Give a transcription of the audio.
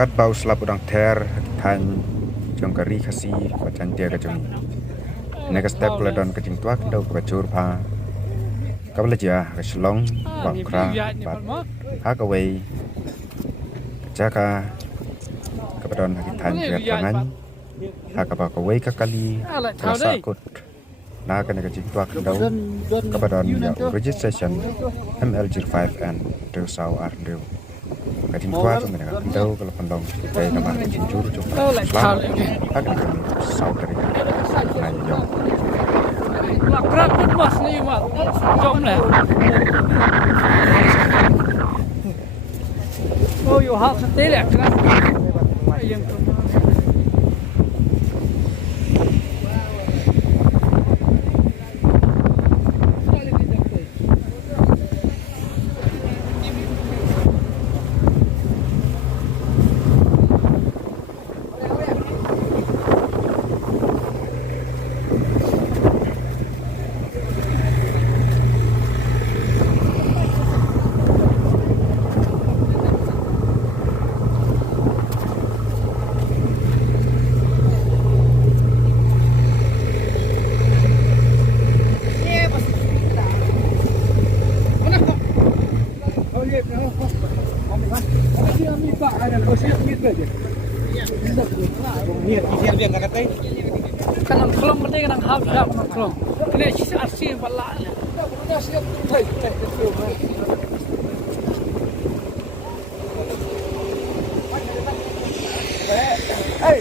kat bau selap udang ter tan jong kari khasi pacan tia ka jong next step ladon ka jing tua kendo ka chur pha ka bla ja ka shlong ba kra ba ha ka wei jaka ka badon ha tan tia tangan ha ka ba ka wei ka kali ka sa kut na ka ne ka jing tua kendo ka badon ya registration MLG5 and to sau ar deu ka jing tua tu ne ka kendo ka pandong kai ka ma jing jur chu slam ha ka ne sau kari na yo Lạc rất mất mất nhưng mà trông này ôi dù học tế lẹ cái kadang kelom penting kadang hap hap kelom kena sisa asin balak hey